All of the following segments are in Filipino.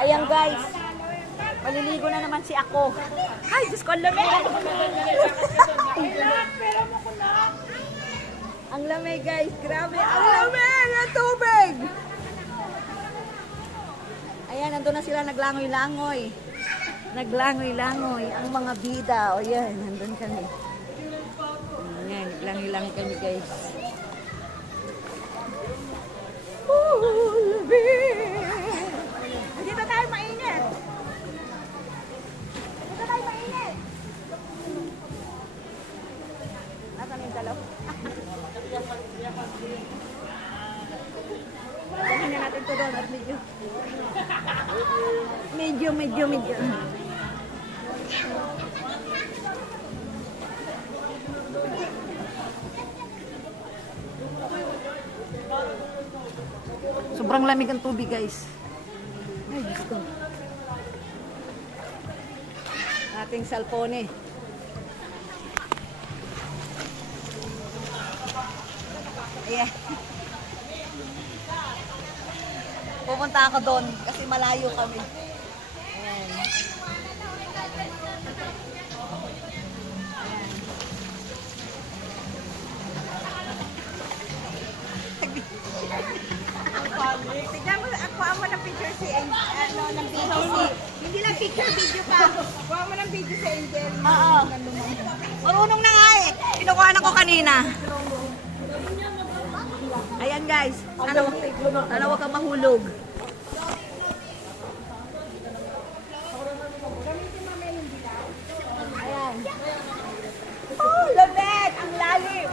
Ayan guys. Maliligo na naman si ako. Ay, Diyos ko, ang lamig. ang lamig guys, grabe. Ang lamig, ang tubig. Ayan, nandun na sila naglangoy-langoy. Naglangoy-langoy ang mga bida. O yan, nandun kami. Ayan, naglangoy-langoy kami guys. Medyo, medyo, medyo. Sobrang lamig ang tubig, guys. Ay, Diyos ko. Ating eh. Ayan. Pupunta ako doon kasi malayo kami. Ako mo ng picture si Angel, ano, ng video si, hindi lang picture, video pa. Kuha mo ng video si Angel. Oo. Marunong na nga eh. Kinukuha ko kanina. Ayan guys. Sana, sana huwag kang mahulog. Ayan. Oh, lamig! Ang lalim!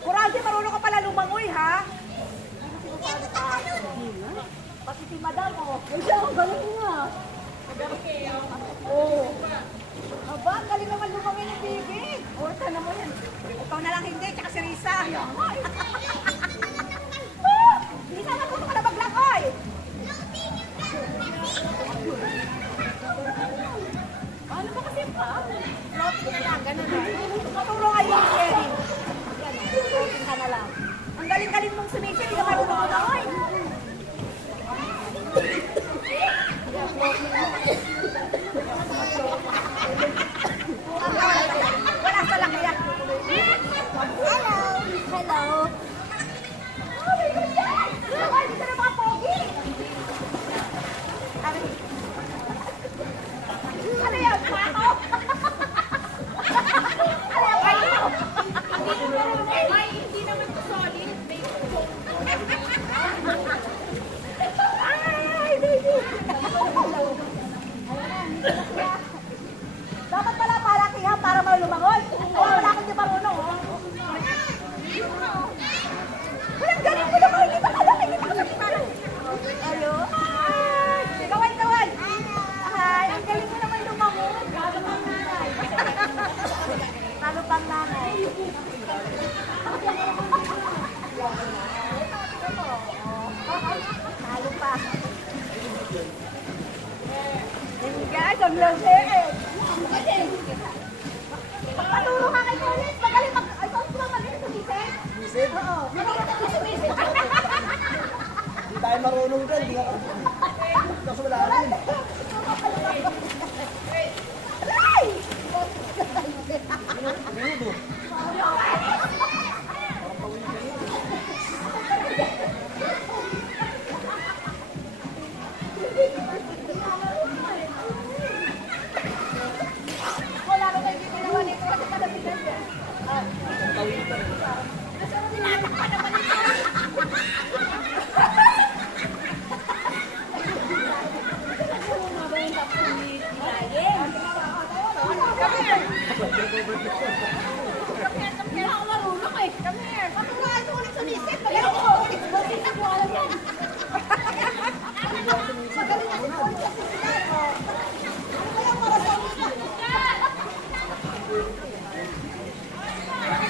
Kurante, marunong ka pala lumangoy, ha? Pati si madam oh. Ay, siya, ang galing nga. Oo. Aba, ang galing naman ng bibig. O, sana mo yan. Ikaw na lang hindi, tsaka si Risa. Oh, Dapat pala palakihan para malumangon. Wala pala akong di marunong. oh. Walang mo naman. Hindi ba kalaki? Hindi ba? Ayo. Ay, Kawan, kawan. Ay, ang galing mo naman lumangon. Lalo pang nanay. Lalo pang. Hindi guys, ang lamig. Patulong ka kay Collins. Magaling mag... Ay, saan ko magaling sumisid? Sumisid? Oo. Magaling ka sumisid. Hindi tayo marunong dyan. Hindi ako.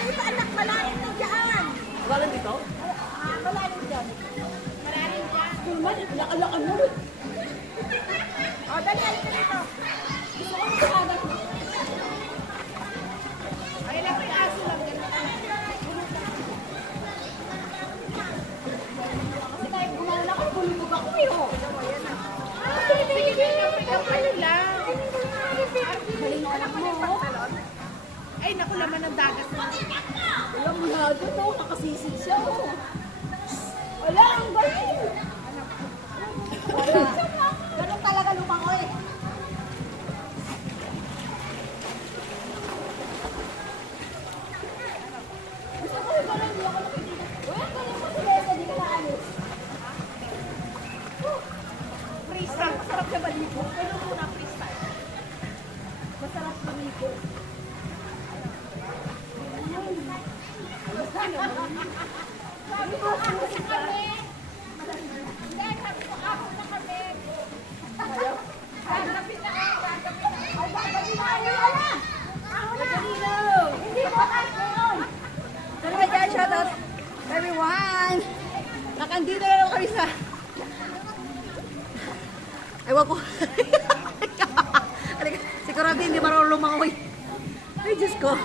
Dito anak, malalim na dyan. Wala dito? Ah, malalim dyan. Malalim dyan. Kulman, nakalakan mo. O, dali, halika dito. Ko sa agad. Ay, lang may aso lang. Kasi tayo gumawa na ako, bulubog kayo. Sige, Ay, naku, laman ng dagat na. Alam mo na, ito, nakasisig siya. oh. Wala, ang galing. Wala. Ganun talaga lumangoy. Naalis. Freestyle. Masarap siya maligo. Pero muna freestyle. Masarap maligo. Everyone! Nakandito na lang kami sa... Ewan ko. Halika, si Corabi hindi marunong lumangoy. Ay, Diyos ko.